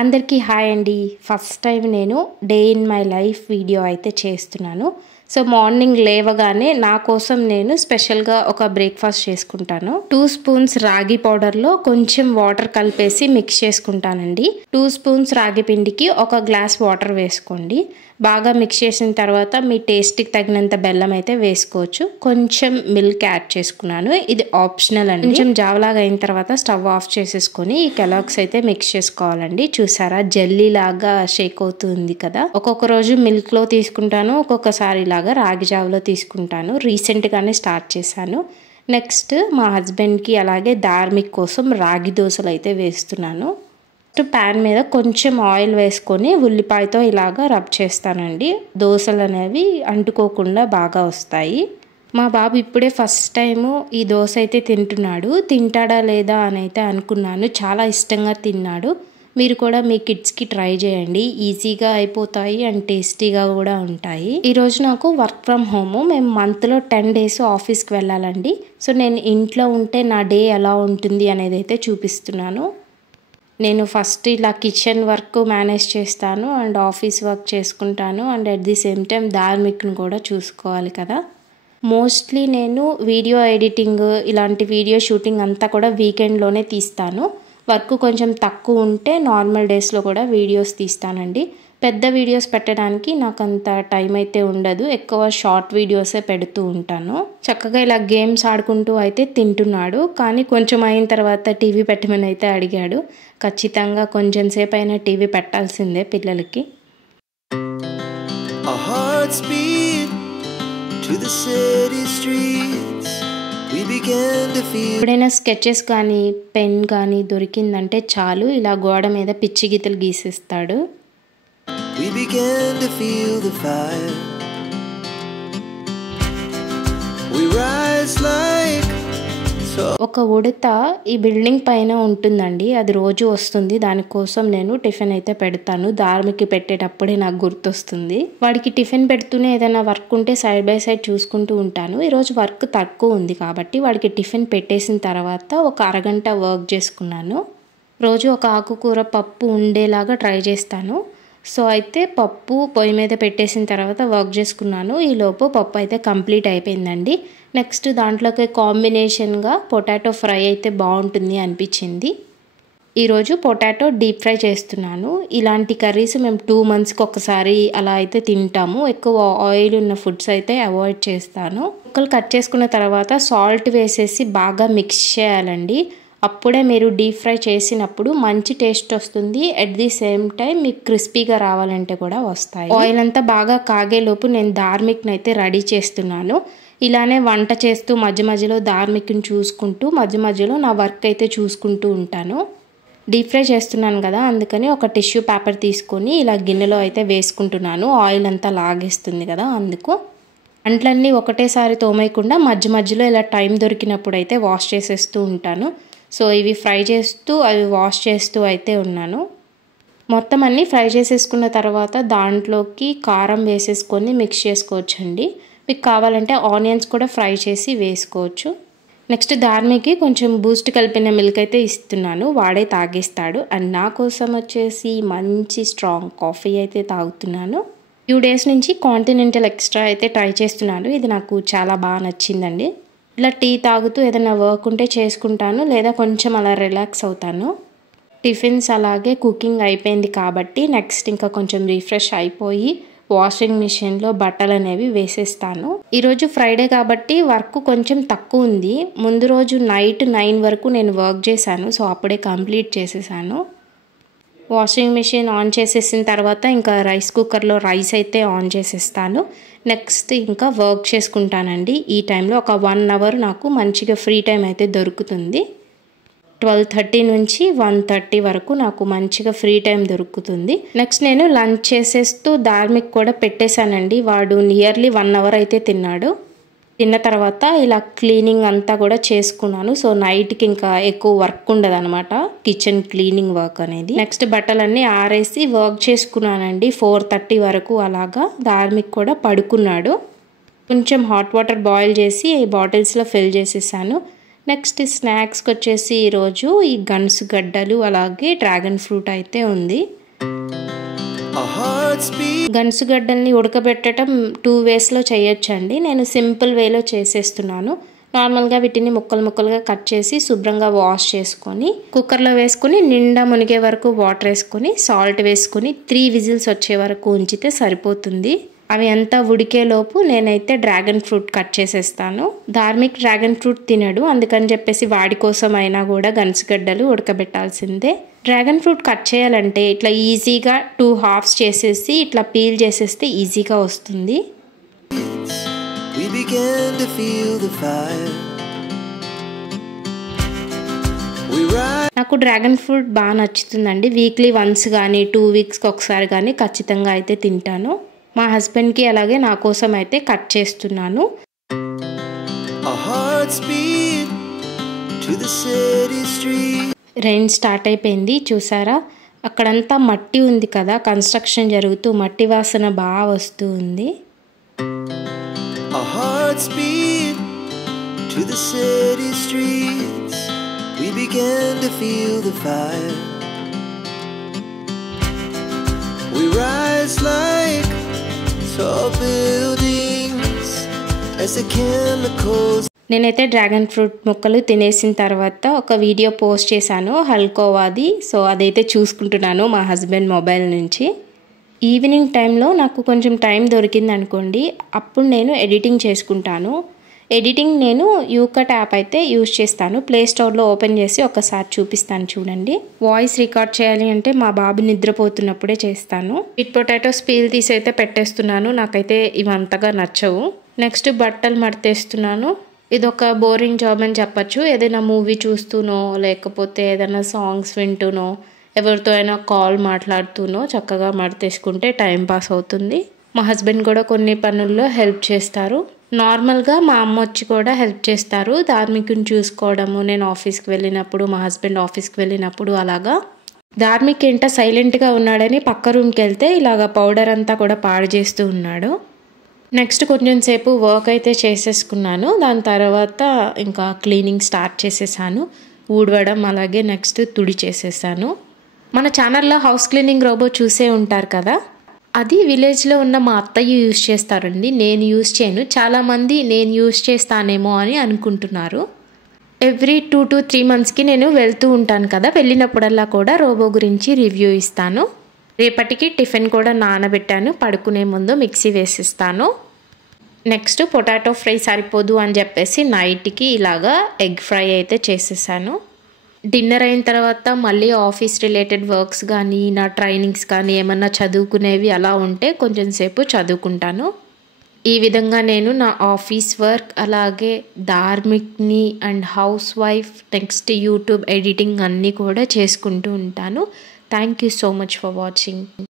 అందరికీ హాయ్ అండి. First time నేను day in my life video అయితే చేస్తున్నాను. సో మార్నింగ్ లేవగానే నా కోసం నేను స్పెషల్గా ఒక బ్రేక్ఫాస్ట్ చేసుకుంటాను. 2 స్పూన్స్ రాగి పౌడర్లో కొంచెం వాటర్ కలిపేసి మిక్స్ చేసుకుంటానండి. 2 స్పూన్స్ రాగి పిండికి 1 గ్లాస్ వాటర్ వేసుకోండి. బాగా మిక్స్ చేసిన తర్వాత మీ టేస్ట్కి తగినంత బెల్లం అయితే వేసుకోవచ్చు. కొంచెం మిల్క్ యాడ్ చేసుకున్నాను. ఇది ఆప్షనల్ అండి. కొంచెం జావలాగా అయిన తర్వాత స్టవ్ ఆఫ్ చేసేసుకొని ఈ కెలాగ్స్ అయితే మిక్స్ చేసుకోవాలండి. చూసారా జెల్లీ లాగా షేక్ అవుతుంది కదా. ఒక్కొక్క రోజు మిల్క్ లో తీసుకుంటాను, ఒక్కొక్కసారి లాగా రాగి జావలో తీసుకుంటాను. రీసెంట్ గానే స్టార్ట్ చేశాను. నెక్స్ట్ మా హస్బెండ్ కి అలాగే ధార్మిక్ కోసం రాగి దోశలు అయితే వేస్తున్నాను. ప్యాన్ మీద కొంచెం ఆయిల్ వేసుకొని ఉల్లిపాయతో ఇలాగా రబ్ చేస్తానండి. దోశలు అనేవి అంటుకోకుండా బాగా వస్తాయి. మా బాబు ఇప్పుడే ఫస్ట్ టైము ఈ దోశ అయితే తింటున్నాడు. తింటాడా లేదా అని అయితే అనుకున్నాను. చాలా ఇష్టంగా తిన్నాడు. మీరు కూడా మీ కిడ్స్కి ట్రై చేయండి. ఈజీగా అయిపోతాయి అండ్ టేస్టీగా కూడా ఉంటాయి. ఈరోజు నాకు వర్క్ ఫ్రమ్ హోము. మేము మంత్లో 10 days ఆఫీస్కి వెళ్ళాలండి. సో నేను ఇంట్లో ఉంటే నా డే ఎలా ఉంటుంది అనేది అయితే చూపిస్తున్నాను. నేను ఫస్ట్ ఇలా కిచెన్ వర్క్ మేనేజ్ చేస్తాను అండ్ ఆఫీస్ వర్క్ చేసుకుంటాను and at the same time ధార్మిక్ను కూడా చూసుకోవాలి కదా. మోస్ట్లీ నేను వీడియో ఎడిటింగ్ ఇలాంటి వీడియో షూటింగ్ అంతా కూడా వీకెండ్లోనే తీస్తాను. వర్క్ కొంచెం తక్కువ ఉంటే నార్మల్ డేస్లో కూడా వీడియోస్ తీస్తానండి. పెద్ద వీడియోస్ పెట్టడానికి నాకు అంత టైం అయితే ఉండదు. ఎక్కువ షార్ట్ వీడియోసే పెడుతూ ఉంటాను. చక్కగా ఇలా గేమ్స్ ఆడుకుంటూ అయితే తింటున్నాడు. కానీ కొంచెం అయిన తర్వాత టీవీ పెట్టమని అయితే అడిగాడు. ఖచ్చితంగా కొంచెం సేపు అయినా టీవీ పెట్టాల్సిందే పిల్లలకి. ఎప్పుడైనా స్కెచెస్ కానీ పెన్ కానీ దొరికిందంటే చాలు ఇలా గోడ మీద పిచ్చి గీతలు గీసేస్తాడు. We began to feel the fire. We rise like ఒక ఉడత ఈ బిల్డింగ్ పైన ఉంటుందండి. అది రోజు వస్తుంది. దానికోసం నేను టిఫిన్ అయితే పెడతాను. ధార్మికి పెట్టేటప్పుడే నాకు గుర్తొస్తుంది. వాడికి టిఫిన్ పెడుతూనే ఏదైనా వర్క్ ఉంటే సైడ్ బై సైడ్ చూసుకుంటూ ఉంటాను. ఈరోజు వర్క్ తక్కువ ఉంది కాబట్టి వాడికి టిఫిన్ పెట్టేసిన తర్వాత ఒక అరగంట వర్క్ చేసుకున్నాను. రోజు ఒక ఆకుకూర పప్పు ఉండేలాగా ట్రై చేస్తాను. సో అయితే పప్పు పొయ్యి మీద పెట్టేసిన తర్వాత వర్క్ చేసుకున్నాను. ఈలోపు పప్పు అయితే కంప్లీట్ అయిపోయిందండి. నెక్స్ట్ దాంట్లోకి కాంబినేషన్గా పొటాటో ఫ్రై అయితే బాగుంటుంది అనిపించింది. ఈరోజు పొటాటో డీప్ ఫ్రై చేస్తున్నాను. ఇలాంటి కర్రీస్ మేము 2 monthsకి ఒకసారి అలా అయితే తింటాము. ఎక్కువ ఆయిల్ ఉన్న ఫుడ్స్ అయితే అవాయిడ్ చేస్తాను. ముక్కలు కట్ చేసుకున్న తర్వాత సాల్ట్ వేసేసి బాగా మిక్స్ చేయాలండి. అప్పుడే మీరు డీప్ ఫ్రై చేసినప్పుడు మంచి టేస్ట్ వస్తుంది. అట్ ది సేమ్ టైం మీకు క్రిస్పీగా రావాలంటే కూడా వస్తాయి. ఆయిల్ అంతా బాగా కాగేలోపు నేను ధార్మిక్ని అయితే రెడీ చేస్తున్నాను. ఇలానే వంట చేస్తూ మధ్య మధ్యలో ధార్మిక్ని చూసుకుంటూ మధ్య మధ్యలో నా వర్క్ అయితే చూసుకుంటూ ఉంటాను. డీప్ ఫ్రై చేస్తున్నాను కదా, అందుకని ఒక టిష్యూ పేపర్ తీసుకొని ఇలా గిన్నెలో అయితే వేసుకుంటున్నాను. ఆయిల్ అంతా లాగేస్తుంది కదా, అందుకు అంట్లన్నీ ఒకటేసారి తోమేయకుండా మధ్య మధ్యలో ఇలా టైం దొరికినప్పుడు అయితే వాష్ చేసేస్తూ ఉంటాను. సో ఇవి ఫ్రై చేస్తూ అవి వాష్ చేస్తూ అయితే ఉన్నాను. మొత్తం అన్నీ ఫ్రై చేసేసుకున్న తర్వాత దాంట్లోకి కారం వేసేసుకొని మిక్స్ చేసుకోవచ్చండి. మీకు కావాలంటే ఆనియన్స్ కూడా ఫ్రై చేసి వేసుకోవచ్చు. నెక్స్ట్ ధార్మికి కొంచెం బూస్ట్ కలిపిన మిల్క్ అయితే ఇస్తున్నాను. వాడే తాగేస్తాడు. అండ్ నా కోసం వచ్చేసి మంచి స్ట్రాంగ్ కాఫీ అయితే తాగుతున్నాను. few days నుంచి కాంటినెంటల్ ఎక్స్ట్రా అయితే ట్రై చేస్తున్నాను. ఇది నాకు చాలా బాగా నచ్చిందండి. ఇలా టీ తాగుతూ ఏదైనా వర్క్ ఉంటే చేసుకుంటాను, లేదా కొంచెం అలా రిలాక్స్ అవుతాను. టిఫిన్స్ అలాగే కుకింగ్ అయిపోయింది కాబట్టి నెక్స్ట్ ఇంకా కొంచెం రిఫ్రెష్ అయిపోయి వాషింగ్ మిషన్లో బట్టలు అనేవి వేసేస్తాను. ఈరోజు ఫ్రైడే కాబట్టి వర్క్ కొంచెం తక్కువ ఉంది. ముందు రోజు నైట్ 9 వరకు నేను వర్క్ చేశాను. సో అప్పుడే కంప్లీట్ చేసేసాను. వాషింగ్ మిషన్ ఆన్ చేసేసిన తర్వాత ఇంకా రైస్ కుక్కర్లో రైస్ అయితే ఆన్ చేసేస్తాను. నెక్స్ట్ ఇంకా వర్క్ చేసుకుంటానండి. ఈ టైంలో ఒక 1 hour నాకు మంచిగా ఫ్రీ టైం అయితే దొరుకుతుంది. 12:30 నుంచి 1:30 వరకు నాకు మంచిగా ఫ్రీ టైం దొరుకుతుంది. నెక్స్ట్ నేను లంచ్ చేసేస్తూ ధార్మిక్ కూడా పెట్టేశానండి. వాడు నియర్లీ 1 hour అయితే తిన్నాడు. తిన్న తర్వాత ఇలా క్లీనింగ్ అంతా కూడా చేసుకున్నాను. సో నైట్కి ఇంకా ఎక్కువ వర్క్ ఉండదు అనమాట, కిచెన్ క్లీనింగ్ వర్క్ అనేది. నెక్స్ట్ బట్టలన్నీ ఆరేసి వర్క్ చేసుకున్నానండి 4:30 వరకు. అలాగా ధార్మిక్ కూడా పడుకున్నాడు. కొంచెం హాట్ వాటర్ బాయిల్ చేసి బాటిల్స్లో ఫిల్ చేసేసాను. నెక్స్ట్ స్నాక్స్కి వచ్చేసి ఈరోజు ఈ గన్సుగడ్డలు అలాగే డ్రాగన్ ఫ్రూట్ అయితే ఉంది. గన్సుగడ్డల్ని ఉడకబెట్టడం 2 వేస్లో చేయొచ్చండి. నేను సింపుల్ వేలో చేసేస్తున్నాను. నార్మల్గా వీటిని ముక్కలుగా కట్ చేసి శుభ్రంగా వాష్ చేసుకొని కుక్కర్లో వేసుకుని నిండా మునిగే వరకు వాటర్ వేసుకొని సాల్ట్ వేసుకుని 3 విజిల్స్ వచ్చే వరకు ఉంచితే సరిపోతుంది. అవి అంతా ఉడికేలోపు నేనైతే డ్రాగన్ ఫ్రూట్ కట్ చేసేస్తాను. ధార్మిక్ డ్రాగన్ ఫ్రూట్ తినడు, అందుకని చెప్పేసి వాడి కోసం అయినా కూడా గన్సుగడ్డలు ఉడకబెట్టాల్సిందే. డ్రాగన్ ఫ్రూట్ కట్ చేయాలంటే ఇట్లా ఈజీగా 2 హాఫ్స్ చేసేసి ఇట్లా పీల్ చేసేస్తే ఈజీగా వస్తుంది. నాకు డ్రాగన్ ఫ్రూట్ బాగా నచ్చుతుందండి. వీక్లీ వన్స్ కానీ 2 వీక్స్కి ఒకసారి కానీ ఖచ్చితంగా అయితే తింటాను. మా హస్బెండ్కి అలాగే నా కోసం అయితే కట్ చేస్తున్నాను. రెయిన్ స్టార్ట్ అయిపోయింది చూసారా, అక్కడంతా మట్టి ఉంది కదా, కన్స్ట్రక్షన్ జరుగుతూ మట్టి వాసన బాగా వస్తూ ఉంది. నేనైతే డ్రాగన్ ఫ్రూట్ ముక్కలు తినేసిన తర్వాత ఒక వీడియో పోస్ట్ చేశాను హల్కోవాది. సో అదైతే చూసుకుంటున్నాను మా హస్బెండ్ మొబైల్ నుంచి. ఈవినింగ్ టైంలో నాకు కొంచెం టైం దొరికింది అనుకోండి, అప్పుడు నేను ఎడిటింగ్ చేసుకుంటాను. ఎడిటింగ్ నేను యూకట్ యాప్ అయితే యూజ్ చేస్తాను. ప్లే స్టోర్లో ఓపెన్ చేసి ఒకసారి చూపిస్తాను చూడండి. వాయిస్ రికార్డ్ చేయాలి అంటే మా బాబు నిద్రపోతున్నప్పుడే చేస్తాను. స్వీట్ పొటాటోస్ పీల్ తీసి అయితే పెట్టేస్తున్నాను. నాకైతే ఇవంతగా నచ్చవు. నెక్స్ట్ బట్టలు మడతేస్తున్నాను. ఇదొక బోరింగ్ జాబ్ అని చెప్పచ్చు. ఏదైనా మూవీ చూస్తూనో లేకపోతే ఏదైనా సాంగ్స్ వింటూనో ఎవరితో అయినా కాల్ మాట్లాడుతూనో చక్కగా మడతేసుకుంటే టైం పాస్ అవుతుంది. మా హస్బెండ్ కూడా కొన్ని పనుల్లో హెల్ప్ చేస్తారు. నార్మల్గా మా అమ్మ వచ్చి కూడా హెల్ప్ చేస్తారు ధార్మిక్ని చూసుకోవడము. నేను ఆఫీస్కి వెళ్ళినప్పుడు, మా హస్బెండ్ ఆఫీస్కి వెళ్ళినప్పుడు అలాగా. ధార్మిక్ ఏంటో సైలెంట్గా ఉన్నాడని పక్క రూమ్కి వెళ్తే ఇలాగ పౌడర్ అంతా కూడా పాడు చేస్తూ ఉన్నాడు. నెక్స్ట్ కొంచెం సేపు వర్క్ అయితే చేసేసుకున్నాను. దాని తర్వాత ఇంకా క్లీనింగ్ స్టార్ట్ చేసేసాను. ఊడవడం అలాగే నెక్స్ట్ తుడి చేసేసాను. మన ఛానల్లో హౌస్ క్లీనింగ్ రోబో చూసే ఉంటారు కదా, అది విలేజ్లో ఉన్న మా అత్తయ్య యూజ్ చేస్తారండి. నేను యూజ్ చేయను. చాలామంది నేను యూజ్ చేస్తానేమో అని అనుకుంటున్నారు. ఎవ్రీ 2 to 3 మంత్స్కి నేను వెళ్తూ ఉంటాను కదా, వెళ్ళినప్పుడల్లా కూడా రోబో గురించి రివ్యూ ఇస్తాను. రేపటికి టిఫిన్ కూడా నానబెట్టాను, పడుకునే ముందు మిక్సీ వేసిస్తాను. నెక్స్ట్ పొటాటో ఫ్రై సరిపోదు అని చెప్పేసి నైట్కి ఇలాగా ఎగ్ ఫ్రై అయితే చేసేసాను. డిన్నర్ అయిన తర్వాత మళ్ళీ ఆఫీస్ రిలేటెడ్ వర్క్స్ కానీ నా ట్రైనింగ్స్ కానీ ఏమన్నా చదువుకునేవి అలా ఉంటే కొంచెం సేపు చదువుకుంటాను. ఈ విధంగా నేను నా ఆఫీస్ వర్క్ అలాగే ధార్మిక్ని and house wife next YouTube editing అన్నీ కూడా చేసుకుంటూ ఉంటాను. Thank you so much for watching.